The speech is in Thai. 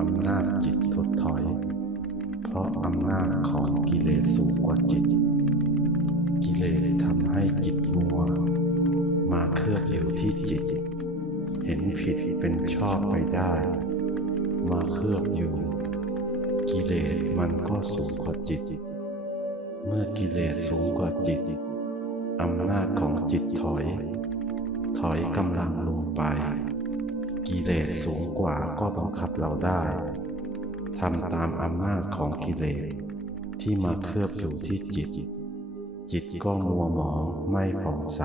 อำนาจจิตถดถอย เพราะอำนาจของกิเลสสูงกว่าจิต กิเลสทำให้จิตมัว มาเคลือบอยู่ที่จิต เห็นผิดเป็นชอบไปได้ มาเคลือบอยู่ กิเลสมันก็สูงกว่าจิต เมื่อกิเลสสูงกว่าจิตอำนาจของจิตถอย ถอยกำลังลงไป เลสสูงกว่าก็บังคับเราได้ทำตามอำนาจของกิเลสที่มาเคลือบอยู่ที่จิต จิตก็มัวหมองไม่ผ่องใส